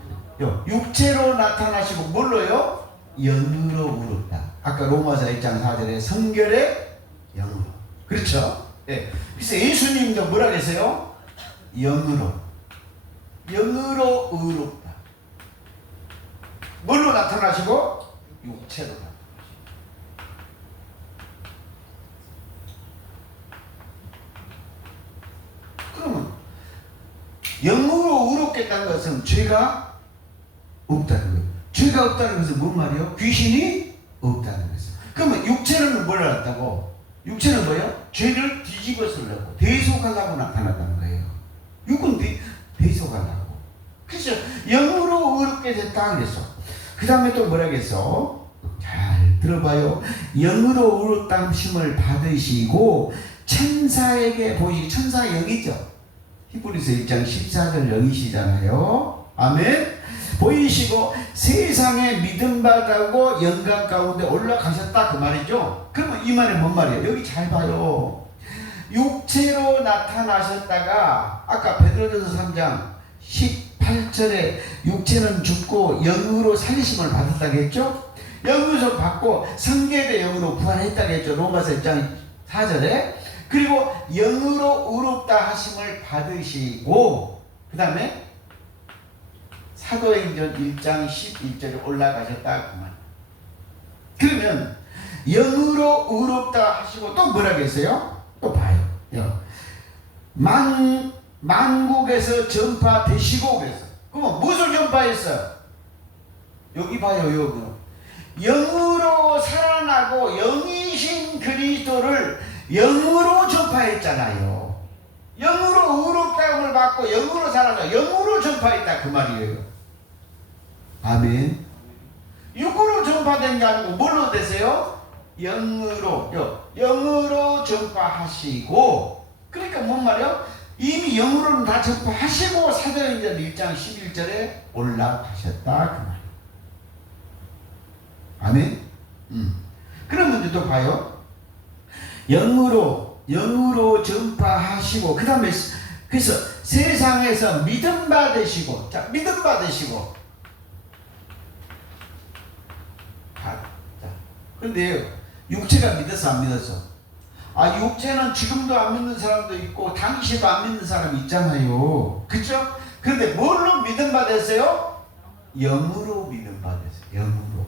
육체로 나타나시고 뭘로요? 영으로 의롭다. 아까 로마서 1장 4절에 성결의 영으로. 그렇죠? 예. 그래서 예수님도 뭐라 그랬어요? 영으로 의롭다. 뭘로 나타나시고? 육체로 나타나시고. 그러면 영으로 의롭겠다는 것은 죄가 없다는 거예요. 죄가 없다는 것은 뭔 말이에요? 귀신이 없다는 거예요. 그러면 육체는 뭘 알았다고? 육체는 뭐예요? 죄를 뒤집어 쓰려고, 대속하려고 나타났다는 거예요. 육은 대속하려고. 그래서 영으로 의롭게 됐다 그랬어. 그 다음에 또 뭐라 그랬어? 잘 들어봐요. 영으로 의롭다 하심을 받으시고 천사에게 보이시고, 천사 영이죠. 히브리서 1장 14절 영이시잖아요. 아멘. 보이시고 세상에 믿음받고 영광 가운데 올라가셨다 그 말이죠. 그러면 이 말은 뭔 말이에요? 여기 잘 봐요. 육체로 나타나셨다가 아까 베드로전서 3장 18절에 육체는 죽고 영으로 살리심을 받았다고 했죠. 영으로 받고 성결의 영으로 부활했다고 했죠. 로마서 1장 4절에. 그리고 영으로 의롭다 하심을 받으시고 그 다음에 사도행전 1장 11절에 올라가셨다 그 말. 그러면 영으로 의롭다 하시고 또 뭐라고 했어요? 또 봐요. 만국에서 전파되시고 그랬어. 그러면 무엇을 전파했어요? 여기 봐요. 여기 영으로 살아나고 영이신 그리스도를 영으로 전파했잖아요. 영으로 의롭다함을 받고 영으로 살아서 영으로 전파했다 그 말이에요. 아멘. 육으로 전파된 게 아니고 뭘로 되세요? 영으로 전파하시고. 그러니까 뭔 말이에요? 이미 영으로는 다 전파하시고 사도행전 1장 11절에 올라가셨다 그 말이에요. 아멘. 그러면 이제 또 봐요. 영으로 전파하시고 그 다음에 그래서 세상에서 믿음 받으시고. 자, 믿음 받으시고. 그런데 육체가 믿었어 안 믿었어? 아, 육체는 지금도 안 믿는 사람도 있고 당시에도 안 믿는 사람이 있잖아요. 그렇죠? 그런데 뭘로 믿음 받았어요? 영으로 믿음 받았어요. 영으로.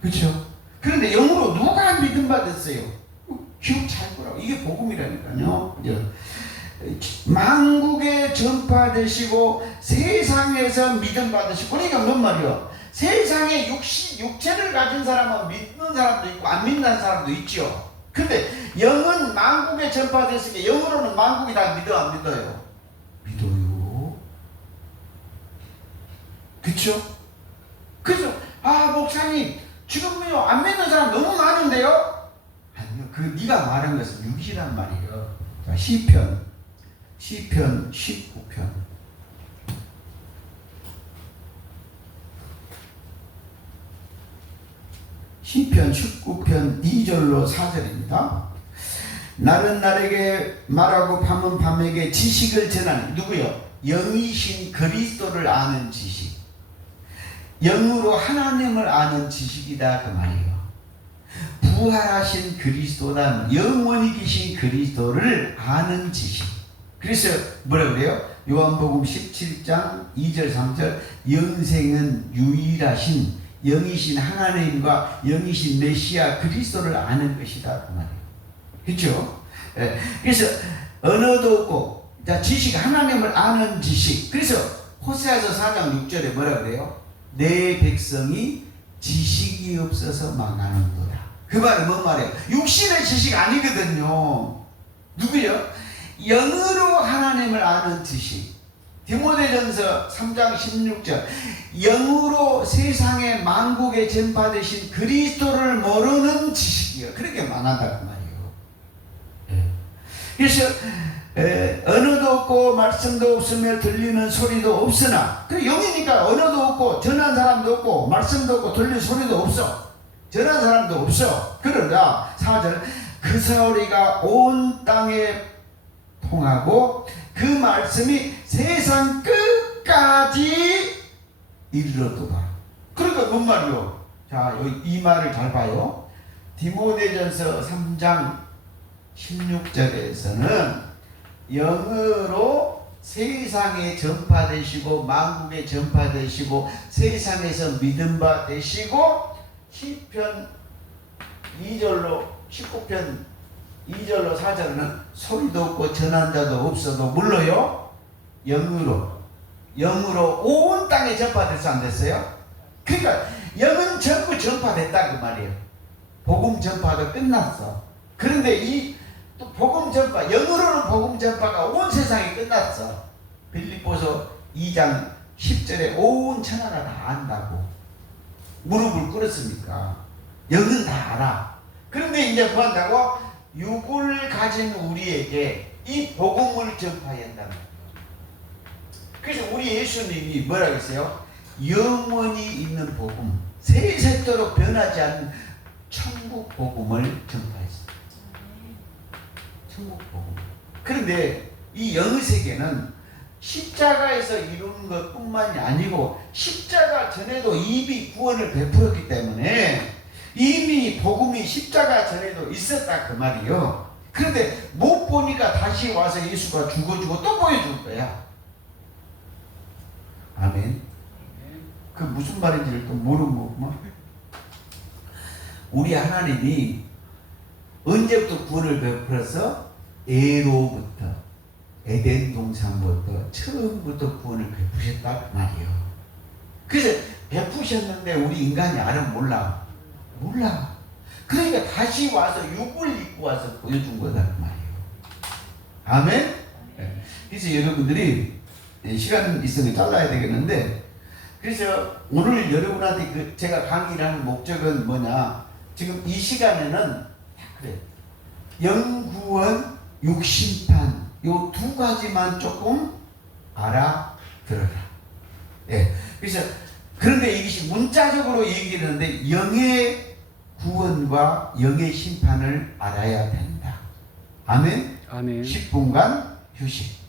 그렇죠? 그런데 영으로 누가 믿음 받았어요? 기억 잘 보라고. 이게 복음이라니까요. 만국에 전파되시고 세상에서 믿음 받으시고. 그러니까 뭔 말이요? 세상에 육체를 가진 사람은 믿는 사람도 있고 안 믿는 사람도 있죠. 근데 영은 만국에 전파됐으니까 영으로는 만국이 다 믿어 안 믿어요? 믿어요. 그쵸? 그래서 목사님 지금요 안 믿는 사람 너무 많은데요? 아니요, 그 네가 말한 것은 육이란 말이에요. 자, 시편 19편. 시편 19편 2절로 4절입니다. 날은 날에게 말하고 밤은 밤에게 지식을 전하는. 누구요? 영이신 그리스도를 아는 지식. 영으로 하나님을 아는 지식이다 그 말이에요. 부활하신 그리스도다. 영원히 계신 그리스도를 아는 지식. 그래서 뭐라 그래요? 요한복음 17장 2절 3절 영생은 유일하신 영이신 하나님과 영이신 메시아 그리스도를 아는 것이다 그 말이에요. 그렇죠? 예. 그래서 언어도 없고, 자, 지식, 하나님을 아는 지식. 그래서 호세아서 4장 6절에 뭐라 그래요? 내 백성이 지식이 없어서 망하는도다. 그 말은 뭔 말이에요? 육신의 지식 아니거든요. 누구요? 영으로 하나님을 아는 지식. 디모데전서 3장 16절 영으로 세상의 만국에 전파되신 그리스도를 모르는 지식이요. 그렇게 많았다 그 말이에요. 그래서 언어도 없고 말씀도 없으며 들리는 소리도 없으나 그 영이니까 언어도 없고 전한 사람도 없고 말씀도 없고 들리는 소리도 없어. 전한 사람도 없어. 그러나 4절 그 소리가 온 땅에 통하고 그 말씀이 세상 끝까지 이르렀도다. 그러니까 뭔 말이요? 자, 이 말을 잘 봐요. 디모데전서 3장 16절에서는 영으로 세상에 전파되시고 만국에 전파되시고 세상에서 믿음 바 되시고 시편 2절로 19편 2절로 4절은 소리도 없고 전한 자도 없어도 물러요. 영으로 온 땅에 전파됐어 안 됐어요? 그러니까 영은 전부 전파됐다 그 말이에요. 복음 전파가 끝났어. 그런데 이 또 복음 전파, 영으로는 복음 전파가 온 세상에 끝났어. 빌립보서 2장 10절에 온 천하가 다 안다고. 무릎을 꿇었으니까 영은 다 알아. 그런데 이제 뭐 한다고? 육을 가진 우리에게 이 복음을 전파해야 한다는 거예요. 그래서 우리 예수님이 뭐라 그랬어요? 영원히 있는 복음, 세세토록 변하지 않는 천국 복음을 전파했어요. 천국 복음. 그런데 이 영의 세계는 십자가에서 이루는 것뿐만이 아니고 십자가 전에도 이미 구원을 베풀었기 때문에 이미 복음이 십자가 전에도 있었다 그 말이요. 그런데 못 보니까 다시 와서 예수가 죽어주고 또 보여줄 거야. 아멘. 그 무슨 말인지를 또 모르는 거구만. 우리 하나님이 언제부터 구원을 베풀어서 에로부터 에덴 동산부터 처음부터 구원을 베푸셨다 그 말이에요. 그래서 베푸셨는데 우리 인간이 알아 몰라. 그러니까 다시 와서 육을 입고 와서 보여준 거다 그 말이에요. 아멘. 그래서 여러분들이 시간 있으면 잘라야 되겠는데, 그래서 오늘 여러분한테 제가 강의를 하는 목적은 뭐냐? 지금 이 시간에는 그래. 영구원, 육심판 요 두 가지만 조금 알아들어라. 예. 그래서 그런데 이것이 문자적으로 얘기를 하는데 영의 구원과 영의 심판을 알아야 된다. 아멘. 10분간 휴식.